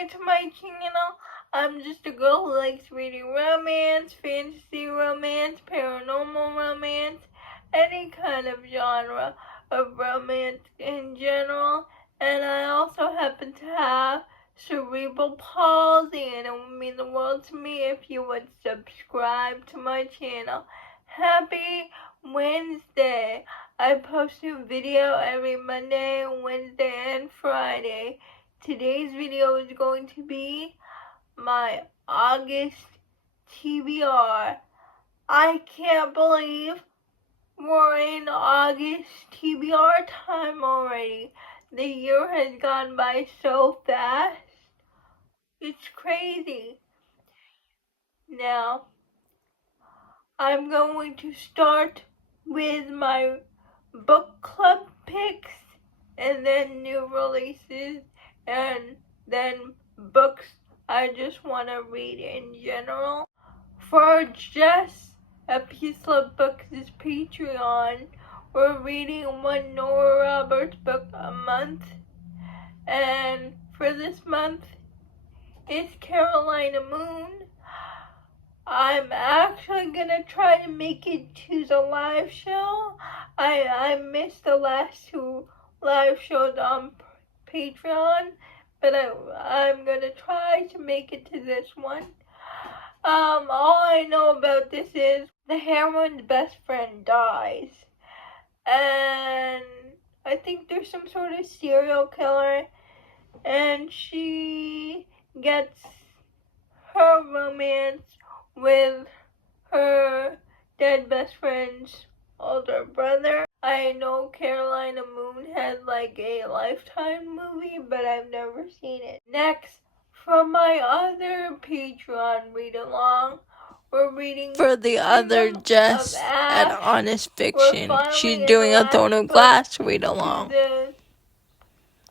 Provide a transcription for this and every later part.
new to my channel, I'm just a girl who likes reading romance, fantasy romance, paranormal romance, any kind of genre of romance in general. And I also happen to have cerebral palsy, and it would mean the world to me if you would subscribe to my channel. Happy Wednesday! I post a video every Monday, Wednesday, and Friday. Today's video is going to be my August TBR. I can't believe we're in August TBR time already. The year has gone by so fast. It's crazy. Now, I'm going to start with my book club picks, and then new releases, and then books I just want to read in general. For just a piece of books is Patreon. We're reading one Nora Roberts book a month, and for this month it's Carolina Moon. I'm actually gonna try to make it to the live show. I missed the last two live shows on Patreon, but I'm gonna try to make it to this one. All I know about this is the heroine's best friend dies, and I think there's some sort of serial killer, and she gets her romance with her dead best friend's older brother. I know Carolina Moon had like a Lifetime movie, but I've never seen it. Next, for my other Patreon read-along, we're reading For the other Jess at Honest Fiction. She's doing a Throne of Glass read-along. The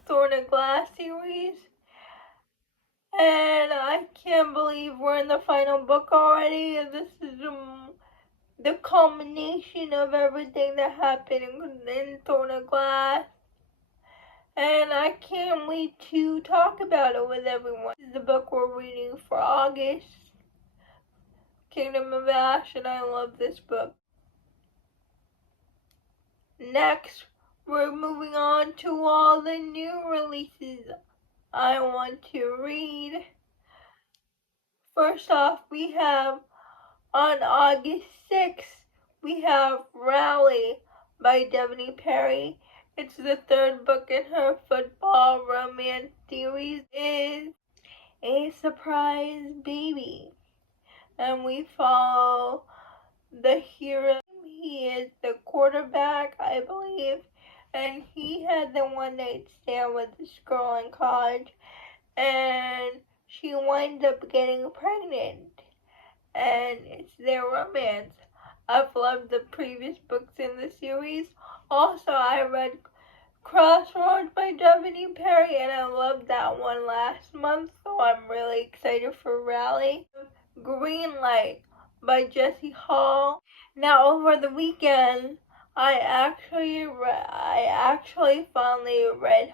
Throne of Glass series. And I can't believe we're in the final book already. This is the culmination of everything that happened in Throne of Glass. And I can't wait to talk about it with everyone. This is the book we're reading for August, Kingdom of Ash, and I love this book. Next, we're moving on to all the new releases I want to read. First off, we have on August 6th, we have Rally by Devney Perry. It's the third book in her football romance series. It is a surprise baby, and we follow the hero. He is the quarterback, I believe, and he had the one-night stand with this girl in college, and she winds up getting pregnant, and it's their romance. I've loved the previous books in the series. Also, I read Crossroads by Devney Perry, and I loved that one last month, so I'm really excited for Rally. Greenlight by Jessie Hall. Now, over the weekend, I actually finally read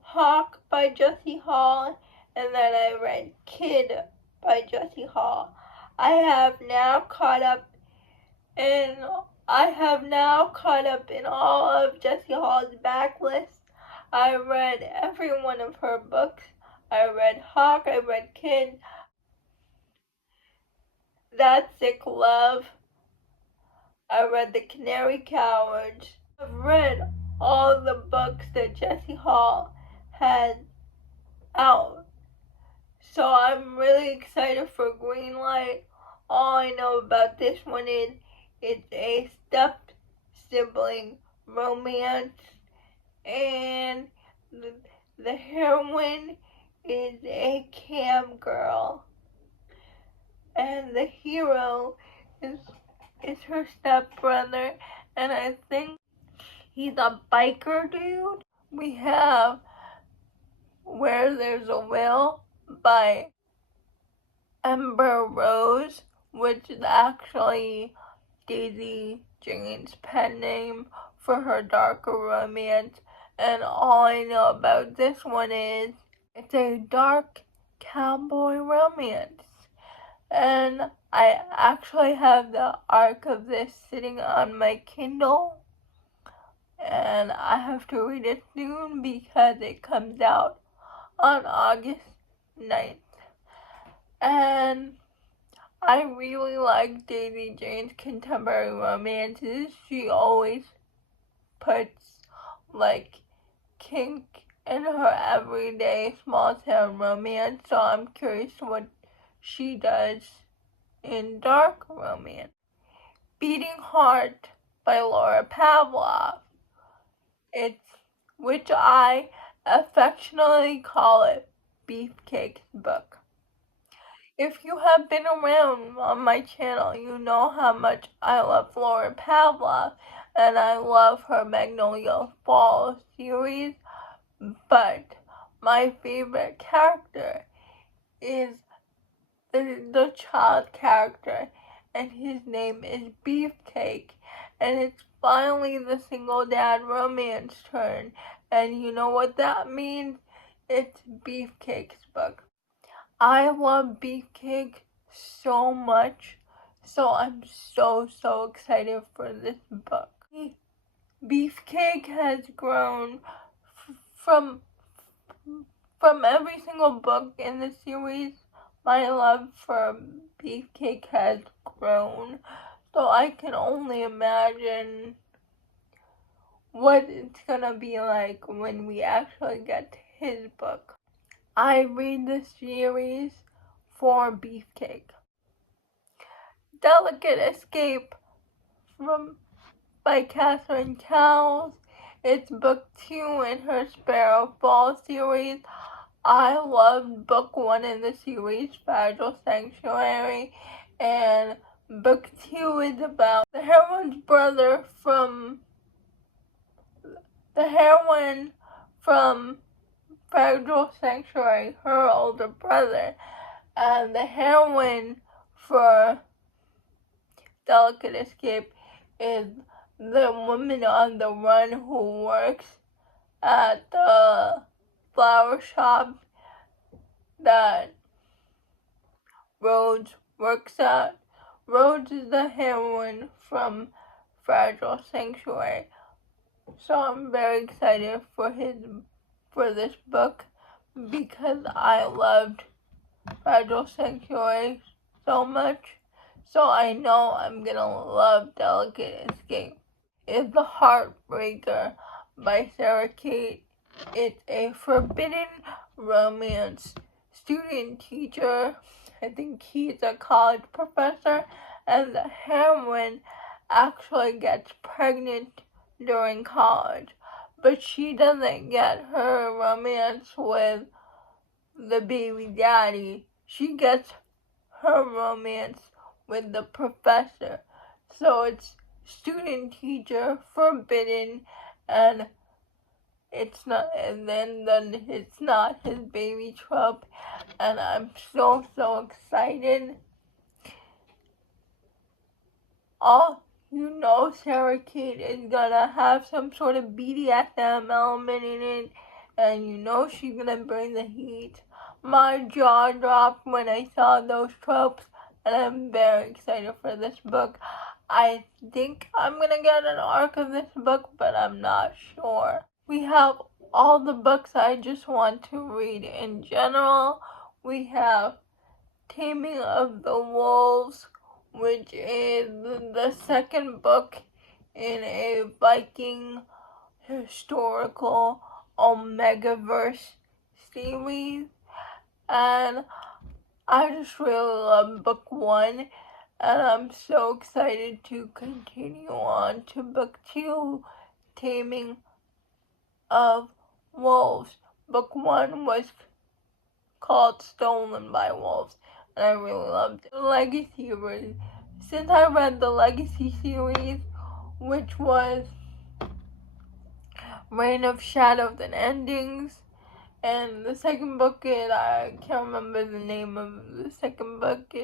Hawk by Jessie Hall, and then I read Kid by Jessie Hall. I have now caught up in all of Jessie Hall's backlist. I read every one of her books. I read Hawk, I read Kid, That Sick Love, I read The Canary Cowards. I've read all the books that Jessie Hall had out, so I'm really excited for Greenlight. All I know about this one is it's a step-sibling romance, and the heroine is a cam girl, and the hero is her stepbrother, and I think he's a biker dude. We have Where There's a Will by Ember Rose, which is actually Daisy Jane's pen name for her darker romance. And all I know about this one is it's a dark cowboy romance. And I actually have the arc of this sitting on my Kindle, and I have to read it soon because it comes out on August 9th. And I really like Daisy Jane's contemporary romances. She always puts like kink in her everyday small town romance, so I'm curious what she does in dark romance. Beating Heart by Laura Pavlov. It's which I affectionately call it Beefcake's book. If you have been around on my channel, you know how much I love Laura Pavlov, and I love her Magnolia Falls series, but my favorite character is the child character, and his name is Beefcake, and it's finally the single dad romance turn, and you know what that means? It's Beefcake's book. I love Beefcake so much, so I'm so excited for this book. Beefcake has grown from every single book in the series. My love for Beefcake has grown, so I can only imagine what it's gonna be like when we actually get to his book. I read the series for Beefcake. Delicate Escape by Catherine Cowles. It's book 2 in her Sparrow Falls series. I loved book 1 in the series, Fragile Sanctuary, and book 2 is about the heroine from Fragile Sanctuary, her older brother, and the heroine for Delicate Escape is the woman on the run who works at the flower shop that Rhodes works at. Rhodes is the heroine from Fragile Sanctuary, so I'm very excited for this book because I loved Fragile Sanctuary so much, so I know I'm gonna love Delicate Escape. Is The Heartbreaker by Sarah Kate. It's a forbidden romance. Student teacher, I think he's a college professor, and the heroine actually gets pregnant during college, but she doesn't get her romance with the baby daddy. She gets her romance with the professor. So it's student teacher forbidden, and it's not his baby trope, and I'm so excited. Sarah Kate is gonna have some sort of BDSM element in it, and she's gonna bring the heat. My jaw dropped when I saw those tropes, and I'm very excited for this book. I think I'm gonna get an arc of this book, but I'm not sure. We have all the books I just want to read in general. We have Taming of the Wolves, which is the second book in a Viking historical Omegaverse series, and I just really love book 1, and I'm so excited to continue on to book 2, Taming of Wolves. Book 1 was called Stolen by Wolves, and I really loved it. The Legacy series. Since I read the Legacy series, which was Reign of Shadows and Endings, and the second book is, I can't remember the name of the second book,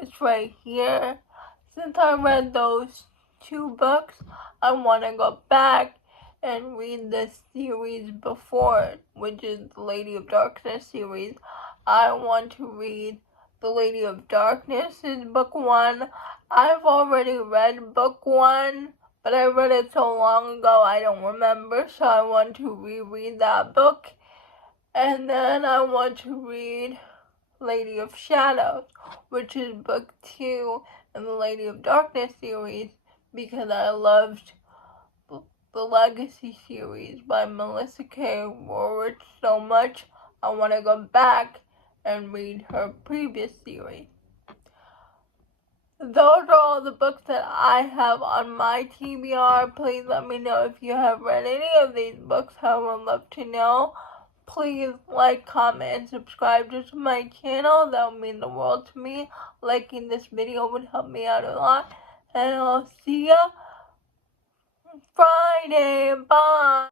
it's right here. Since I read those 2 books, I want to go back and read the series before it, which is the Lady of Darkness series. I want to read the Lady of Darkness is book 1. I've already read book 1, but I read it so long ago I don't remember, so I want to reread that book. And then I want to read Lady of Shadows, which is book 2 in the Lady of Darkness series, because I loved the Legacy series by Melissa K. Rorich so much. I want to go back and read her previous series. Those are all the books that I have on my TBR. Please let me know if you have read any of these books. I would love to know. Please like, comment, and subscribe to my channel. That would mean the world to me. Liking this video would help me out a lot. And I'll see ya Friday. Bye.